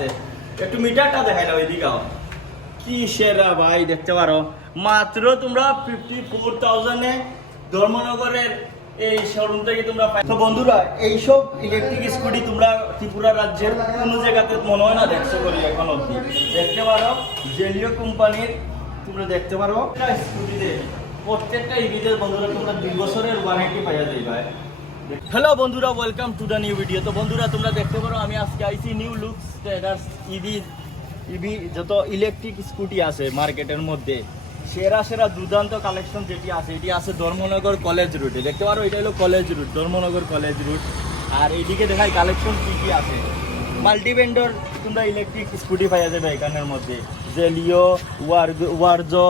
আছে। একটু মিটারটা দেখাই দাও এদিকে কি সেরা ভাই, দেখতে পারো। মাত্র তোমরা ফিফটি ফোর থাউজেন্ডে ধর্মনগরের এই শোরুম থেকে তোমরা তো বন্ধুরা, এইসব ইলেকট্রিক স্কুটি তোমরা ত্রিপুরা রাজ্যের কোনো জায়গাতে মনে হয় না দেখছ করি এখন অব্দি দেখতে পারো, জেলিও কোম্পানির, তোমরা দেখতে পারো। স্কুটিতে প্রত্যেকটা ইভিতে বন্ধুরা তোমরা দুই বছরের ওয়ারেন্টি পাইয়া যাইবা। হ্যালো বন্ধুরা welcome to the new video তো বন্ধুরা, তোমরা দেখতে পারো, আমি আজকে আইছি new looks traders EV EV যত ইলেকট্রিক স্কুটি আছে মার্কেটের মধ্যে। সেরা সেরা দুর্দান্ত কালেকশন যেটি আছে, এটি আছে ধর্মনগর কলেজ রুটে দেখতে পারো, এটা হলো college route Dharmanagar college route আর এইদিকে দেখাই কালেকশন কি কি আছে। মাল্টি ভেন্ডর তোমরা ইলেকট্রিক স্কুটি পাইয়া যাবে এখানের মধ্যে। জেলিও ওয়ার্জ ওয়ার্জো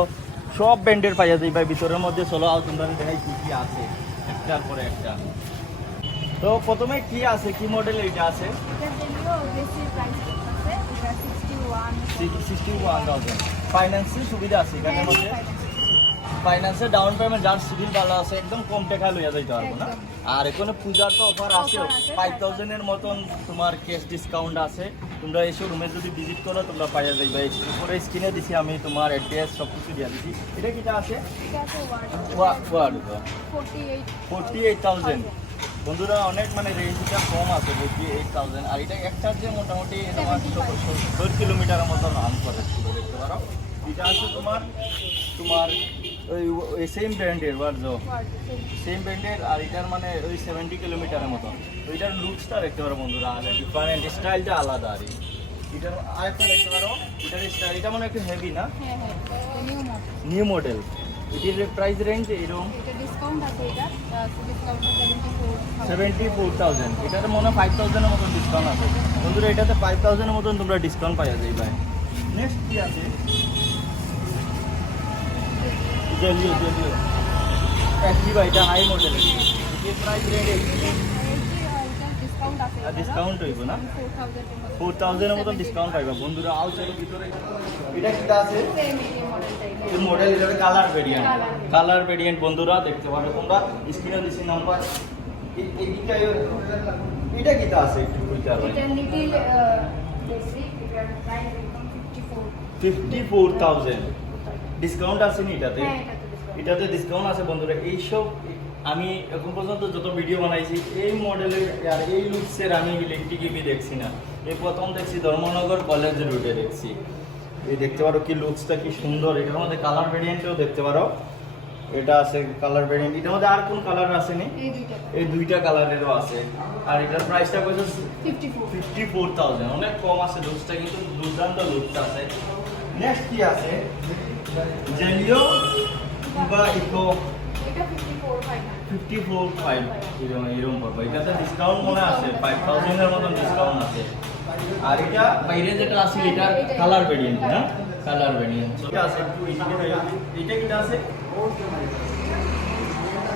সব ব্র্যান্ডের পাইয়া যাবে ভিতরের মধ্যে। চলো, আর তোমরা দেখাই কি কি আছে। একটার পরে একটা। তো প্রথমে কি আছে? কি মডেল এটা আছে? ফাইন্যান্সের সুবিধা আছে এখানের মধ্যে ফাইন্যান্সে ডাউন পেমেন্ট যার সিভিল ভালো আছে একদম কম টাকা লইয়া যাইতে পারব না। আর এখানে পূজার তো অফার আছে ফাইভ থাউজেন্ডের মতন তোমার ক্যাশ ডিসকাউন্ট আছে। তোমরা এসে রুমে যদি ভিজিট করো তোমরা পাইয়া যাইবা। এই উপরে স্ক্রিনে দিছি আমি তোমার অ্যাড্রেস সব কিছু দিয়ে দিছি। এটা কিটা আছে? ফোরটি এইট থাউজেন্ড বন্ধুরা অনেক মানে রেঞ্জটা কম আছে ফোরটি এইট থাউজেন্ড আর এটা এক চার্জে মোটামুটি সত্তর কিলোমিটারের মতো রান করে দেখতে পারো এটা আছে তোমার তোমার ওই সেম ব্র্যান্ডের বারজো সেম ব্র্যান্ডের আর এটার মানে ওই সেভেন্টি কিলোমিটারের মতো ওইটার লুকসটা দেখতে পারো বন্ধুরা আলাদা ডিফারেন্ট স্টাইলটা আলাদা আর। এটার আরেকটা দেখতে পারো এটার স্টাইল এটা মানে একটু হেভি না? হ্যাঁ হ্যাঁ নিউ মডেল নিউ মডেল এটির প্রাইস রেঞ্জ এরকম ডিসকাউন্ট আছে এটা ডিসকাউন্ট এটাতে মনে হয় ফাইভ থাউজেন্ডের মতন ডিসকাউন্ট আছে। বন্ধুরা এটাতে ফাইভ থাউজেন্ডের মতন তোমরা ডিসকাউন্ট পাইয়া যাই ভাই নেক্সট কি আছে? Zelio Zelio. অ্যাক্টিভা এটা হাই মডেল এর প্রাইস রেট ডিসকাউন্ট হইব না? ফোর থাউজেন্ড ফোর থাউজেন্ডের মতন ডিসকাউন্ট পাইবা। বন্ধুরা ভিতরে এটা কিটা আছে? সেম এই মডেল এটা কালার ভেরিয়েন্ট কালার ভেরিয়েন্ট বন্ধুরা দেখতে পারো তোমরা। স্ক্রিনে দিছি নাম্বার এটা কিটা আছে একটু কইতে পারবে এটা লিটিল বেসিক প্রাইস ডিসকাউন্ট আছে নি এটাতে? হ্যাঁ এটাতে ডিসকাউন্ট আছে বন্ধুরা। এইসব আমি এখন পর্যন্ত যত ভিডিও বানাইছি এই মডেলের আর এই লুকসের আমি ইলেকট্রিক ইভি দেখছি না। এই প্রথম দেখছি ধর্মনগর কলেজ রুটে দেখছি। এই দেখতে পারো কি লুকসটা কি সুন্দর। এটার মধ্যে কালার ভেরিয়েন্টও দেখতে পারো। এটা আছে কালার ভেরিয়েন্ট এটার মধ্যে আর কোন কালার এই দুইটা এই দুইটা কালারেরও আছে। আর এটার প্রাইসটা কত fifty four fifty four thousand অনেক কম আছে লুকসটা কিন্তু দুর্দান্ত লুকস আছে। নেক্সট কি আছে? জেলিও বা ইকো এটা fifty four five fifty four five এরকম এরকম পাবো এটাতে ডিসকাউন্ট মনে আছে ফাইভ থাউজেন্ডের মতন ডিসকাউন্ট আছে। আর এটা বাইরে যেটা আছে এটা কালার ভেরিয়েন্ট না? কালার ভেরিয়েন্ট এটা আছে একটু এদিকে ভাইয়া। এটা কিটা আছে?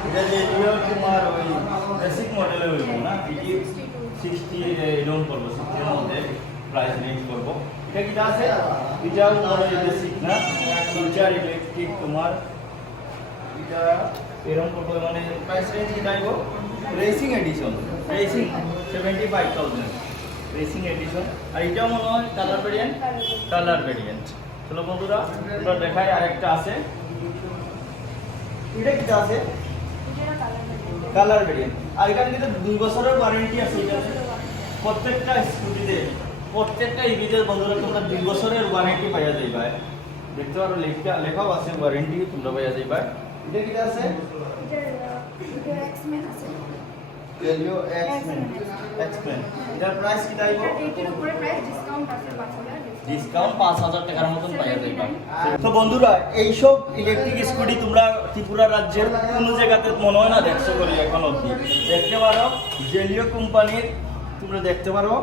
এটা যে এটা তোমার ওই বেসিক মডেলের হইব না? এটি সিক্সটি এরকম করব সিক্সটির মধ্যে প্রাইস রেঞ্জ করব। এটা কিটা আছে? এটাও বেসিক না? ফিউচার ইলেকট্রিক তোমার এটা এরকম করব মানে প্রাইস রেঞ্জ কি চাইব racing edition racing seventy five thousand racing edition আর এটাও মনে হয় কালার ভেরিয়েন্ট কালার ভেরিয়েন্ট চলো বন্ধুরা তোমরা দেখাই আরেকটা আছে। এটা কিটা আছে? কালার ভেরিয়েন্ট আর এখানে কিন্তু দুই বছরের ওয়ারেন্টি আছে প্রত্যেকটা স্কুটিতে প্রত্যেকটা ইভিতে বন্ধুরা তোমরা দুই বছরের ওয়ারেন্টি পাইয়া যাইবা। দেখতে পারো, লেখা, লেখাও আছে ওয়ারেন্টি তোমরা পাইয়া যাইবা। এটা কিটা আছে? এটা এক্সমেন আছে। ভ্যালিও এক্সমেন এক্সমেন এটার প্রাইস কি তাইব এইটির উপরে প্রাইস ডিসকাউন্ট আছে পাঁচ হাজার ডিসকাউন্ট পাঁচ হাজার টাকার মতন পাইয়া যাইবা তো বন্ধুরা এইসব ইলেকট্রিক স্কুটি তোমরা ত্রিপুরা রাজ্যের কোনো জায়গাতে মনে হয় না দেখছ করি এখন অব্দি দেখতে পারো জেলিও কোম্পানির তোমরা দেখতে পারো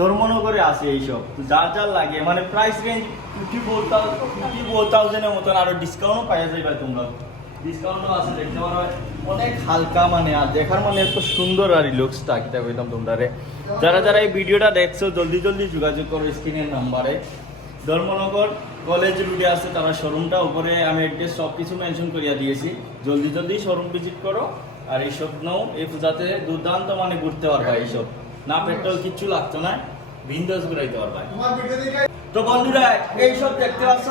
ধর্মনগরে আছে এইসব। যার যার লাগে মানে price range fifty four fifty four থাউজেন্ডের মতন আরও ডিসকাউন্টও পাইয়া যাইবা তোমরা। ডিসকাউন্টও আছে দেখতে পারো। অনেক হালকা মানে আর দেখার মানে এত সুন্দর আর লুকসটা কিতা কইতাম তোমরা রে যারা যারা এই ভিডিওটা দেখছ জলদি জলদি যোগাযোগ করো স্ক্রিনের নাম্বারে। ধর্মনগর কলেজ রুটে আছে তারা শোরুমটা উপরে আমি অ্যাড্রেস সব কিছু মেনশন করিয়া দিয়েছি। জলদি জলদি শোরুম ভিজিট করো আর এইসব নাও এই পূজাতে দুর্দান্ত মানে ঘুরতে পারবা এইসব। না পেট্রোল কিচ্ছু লাগতো না বিন্দাস ঘুরাইতে পারবা। তো বন্ধুরা এইসব দেখতে পাচ্ছ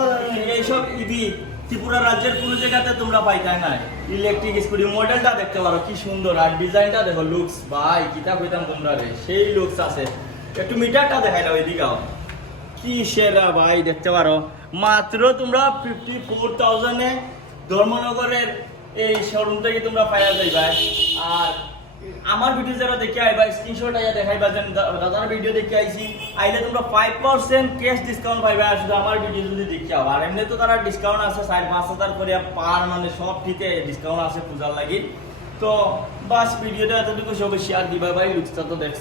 এইসব ইডি ত্রিপুরা রাজ্যের কোনো জায়গাতে তোমরা পাইতাই না ইলেকট্রিক স্কুটি মডেলটা দেখতে পারো, কি সুন্দর। আর ডিজাইনটা দেখো লুকস ভাই কিতা কইতাম তোমরা রে? সেই লুকস আছে। একটু মিটারটা দেখাই নাও এদিকাও কি সেরা, ভাই, দেখতে পারো। মাত্র তোমরা ফিফটি ফোর থাউজেন্ডে ধর্মনগরের এই শোরুম থেকে তোমরা পাইয়া যাইবা। আর আমার ভিডিও যারা দেখে আইবা স্ক্রিনশট আইয়া দেখাইবা, যেন দাদার ভিডিও দেখে আইছি, আইলে তোমরা ফাইভ পার্সেন্ট ক্যাশ ডিসকাউন্ট পাইবা, আর শুধু আমার ভিডিও যদি দেখে আও। আর এমনি তো তারা ডিসকাউন্ট আছে সাড়ে পাঁচ হাজার করে পার মানে সব ফিতে ডিসকাউন্ট আছে পূজার লাগি। তো, বাস ভিডিওটা এতটুকু সবাই শেয়ার দিবা ভাই লুকসটা তো দেখ